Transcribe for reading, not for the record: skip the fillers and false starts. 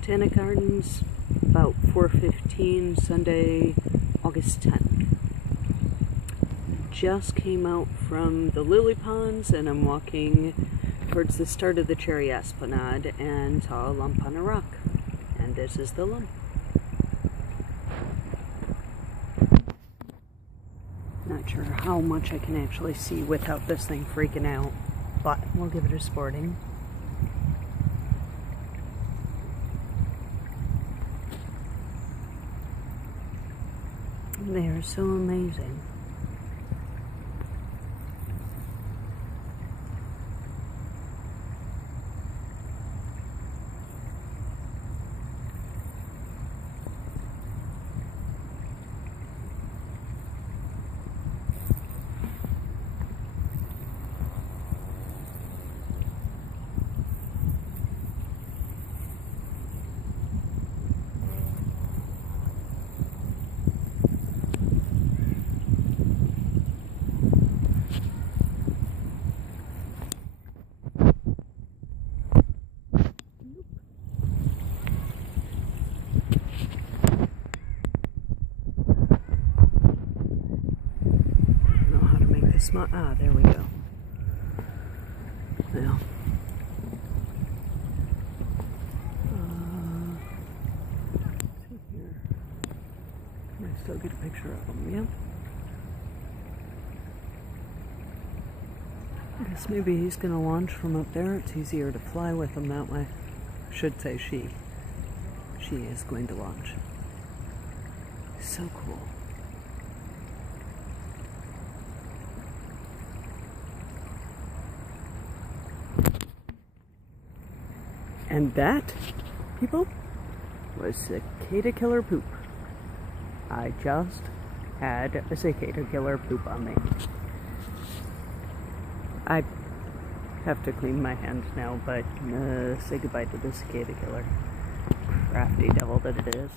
Botanic Gardens, about 4:15, Sunday, August 10th. Just came out from the lily ponds and I'm walking towards the start of the cherry esplanade and saw a lump on a rock. And this is the lump. Not sure how much I can actually see without this thing freaking out, but we'll give it a sporting. They are so amazing. Ah, there we go. Now, see here. Can I still get a picture of them? Yep. I guess maybe he's going to launch from up there. It's easier to fly with him that way. I should say she. She is going to launch. So cool. And that, people, was cicada killer poop. I just had a cicada killer poop on me. I have to clean my hands now, but say goodbye to the cicada killer. Crafty devil that it is.